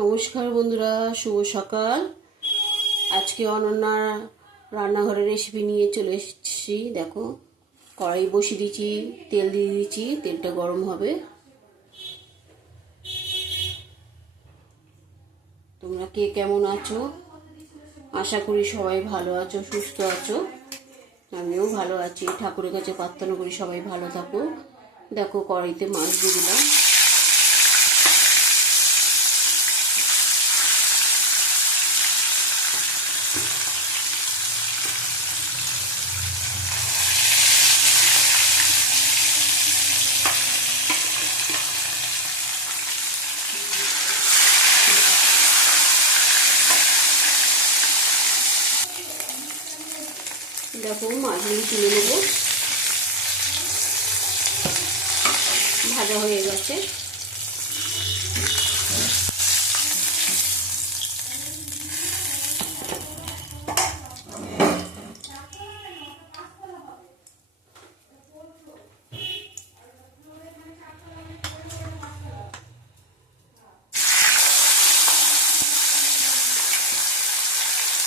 নমস্কার বন্ধুরা, শুভ সকাল। আজকে অনন্যা রান্নাঘরের রেসিপি নিয়ে চলে এসেছি। দেখো, কড়াই বসিয়ে দিয়েছি, তেল দিয়ে দিয়েছি, তেলটা গরম হবে। তোমরা কে কেমন আছো? আশা করি সবাই ভালো আছো, সুস্থ আছো। আমিও ভালো আছি। ঠাকুরের কাছে প্রার্থনা করি সবাই ভালো থাকো। দেখো, কড়াইতে মাছ দিয়ে দিলাম। দেখো, মাছগুলি তুলে নেব। ভাজা হয়ে গেছে।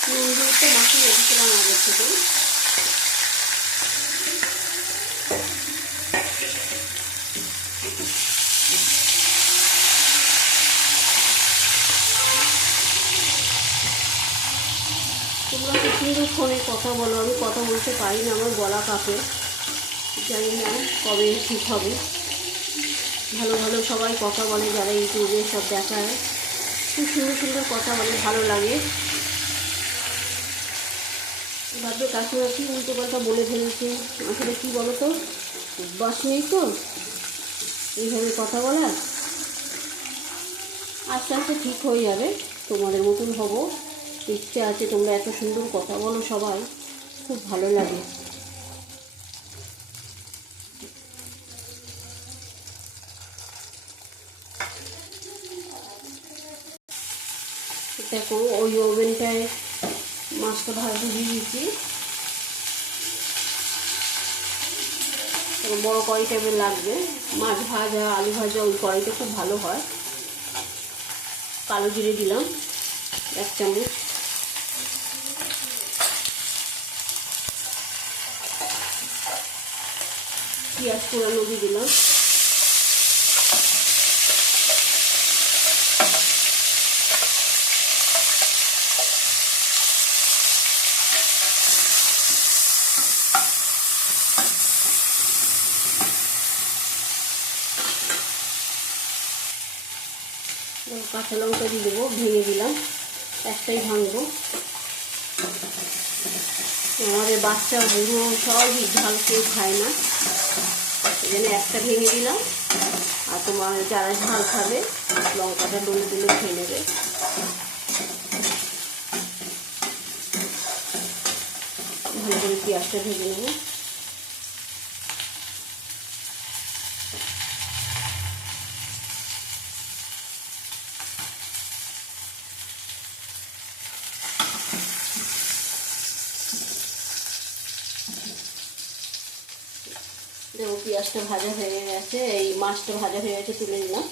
নুন দিয়ে তো মাখিয়ে রেখেছিলাম আগের থেকে। তোমরা কি সুন্দর ফোনে কথা বলো, আমি কথা বলতে পারি না, আমার গলা কাঁপে। জানি না কবে ঠিক হবে। ভালো ভালো সবাই কথা বলে, যারা ইউটিউবে সব দেখায়, খুব সুন্দর সুন্দর কথা বলে, ভালো লাগে। ভাববে কাকিমা কি উল্টো পাল্টা বলে ফেলছে। আসলে কী বলো তো, অভ্যাস নেই তো এইভাবে কথা বলার। আস্তে আস্তে ঠিক হয়ে যাবে, তোমাদের মতন হবো। ইচ্ছে আছে। তোমরা এত সুন্দর কথা বলো সবাই, খুব ভালো লাগে। দেখো, ওই ওভেনটায় মাছটা ভাজা দিয়ে দিয়েছি। বড় কড়াই টাইপের লাগবে। মাছ ভাজা, আলু ভাজা ওই কড়াইটা খুব ভালো হয়। কালো জিরে দিলাম 1 চামচ। পেঁয়াজ পোড়ানো দিয়ে দিলাম। কাঁচা লঙ্কা দিয়ে দেবো, ভেঙে দিলাম, একটাই ভাঙবো। আমাদের বাচ্চা বুড়ো সবই ঝাল কেউ খায় না, এই জন্য একটা ভেঙে দিলাম। আর তোমার যারা ঝাল খাবে লঙ্কাটা ডলে ডলে খেয়ে নেবে। ভালো করে পেঁয়াজটা ভেজে নেবো। দেখো, পেঁয়াজটা ভাজা হয়ে গেছে, এই মাছটা ভাজা হয়ে গেছে, তুলে নিলাম।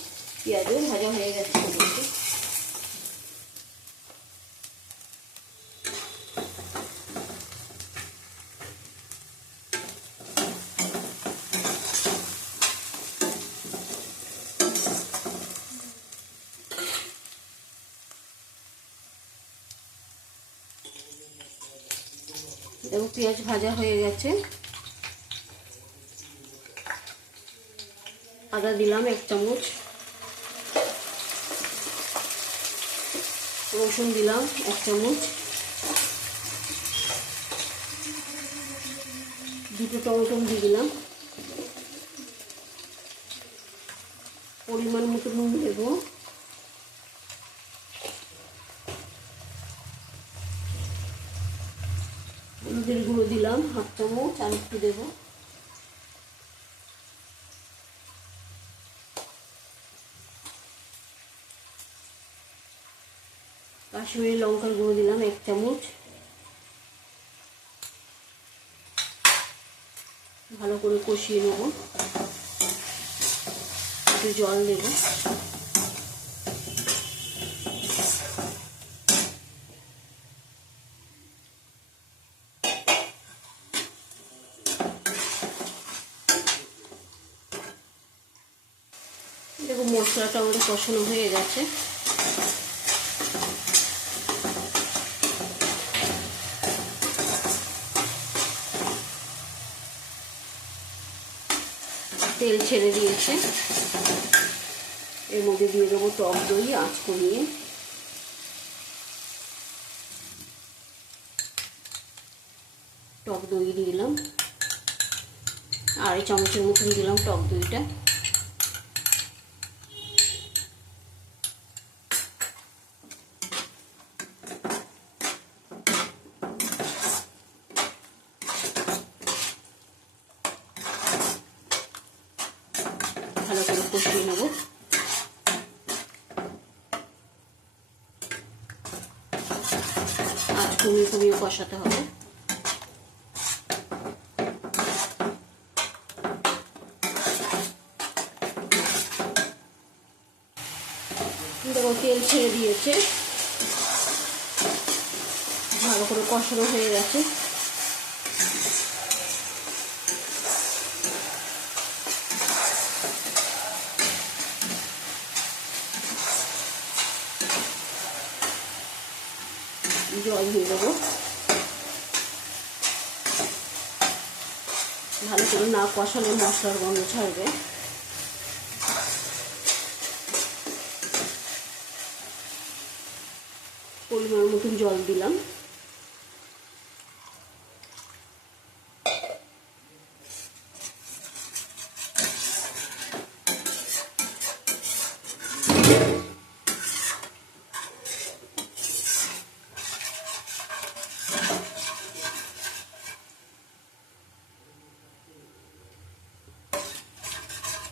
পেঁয়াজও ভাজা হয়ে গেছে। দেখো, পেঁয়াজ ভাজা হয়ে গেছে। আদা দিলাম 1 চামচ, রসুন দিলাম 1 চামচ, 2টো টমেটো দিয়ে দিলাম, পরিমাণ মতো নুন দেব, হলুদের গুঁড়ো দিলাম 1/2 চামচ, আর একটু দেবো। কাশ্মীরি লঙ্কার গুঁড়ো দিলাম 1 চামচ। ভালো করে কষিয়ে নেব। একটু জল দেব। মশলাটা আমাদের কষানো হয়ে গেছে। তেল ছেড়ে দিয়েছে। এর মধ্যে দিয়ে দেবো টক দই আঁচ কমিয়ে। টক দই দিলাম, 2.5 চামচের মতন দিলাম টক দইটা। ভালো করে কষিয়ে নেব। আঁচ কমিয়ে কমিয়ে কষাতে হবে। দেখো তেল ছেড়ে দিয়েছে, ভালো করে কষানো হয়ে গেছে। জল দিয়ে দেবো। ভালো করে না কষালে মশলার গন্ধ ছাড়বে। পরিমাণ মতন জল দিলাম।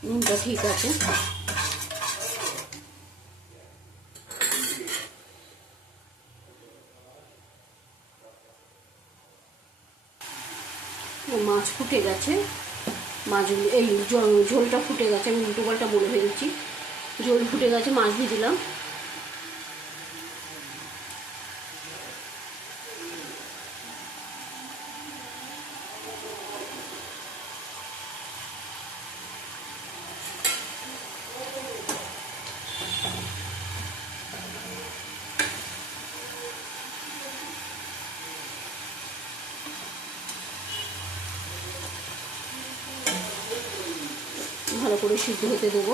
নুনটা ঠিক আছে। মাছ ফুটে গেছে, মাছগুলো এই ঝোলটা ফুটে গেছে। আমি উল্টো পাল্টা বলে ফেলছি। ঝোল ফুটে গেছে, মাছ দিয়ে দিলাম। ভালো করে সিদ্ধ হতে দেবো।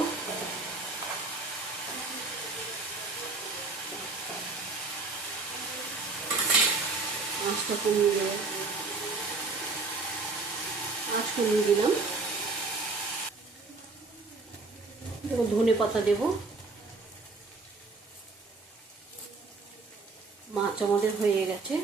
আঁচটা কমিয়ে দেবো, আঁচ কমিয়ে দিলাম। দেখো ধনে পাতা দেবো। মাছ আমাদের হয়ে গেছে।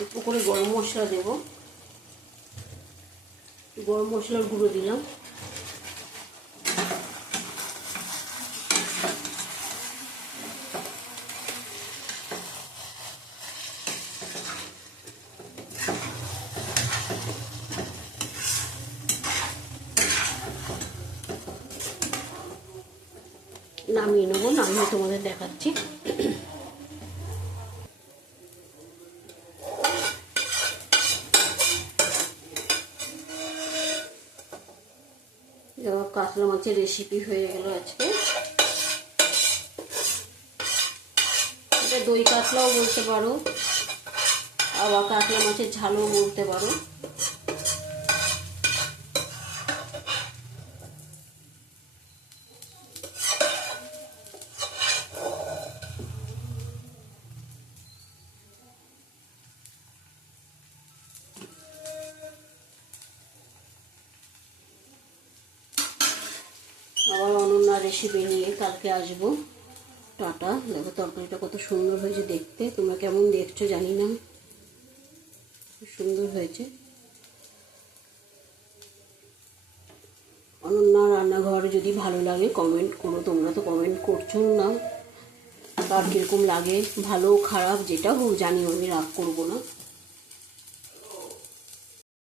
অল্প করে গরম মশলা দেব। গরম মশলার গুঁড়ো দিলাম। নামিয়ে নেবো, নামিয়ে তোমাদের দেখাচ্ছি। কাতলা মাছের রেসিপি হয়ে গেল আজকে। এটা দই কাতলাও বলতে পারো, আবার কাতলা মাছের ঝালও বলতে পারো। আবার অনন্য রেসিপি নিয়ে কালকে আসবো। টাটা। দেখো তরকারিটা কত সুন্দর হয়েছে দেখতে। তোমরা কেমন দেখছো জানি না, সুন্দর হয়েছে। অনন্য রান্নাঘর যদি ভালো লাগে কমেন্ট করো। তোমরা তো কমেন্ট করছো না, কার কীরকম লাগে, ভালো খারাপ যেটা হোক জানিও, আমি রাগ করবো না।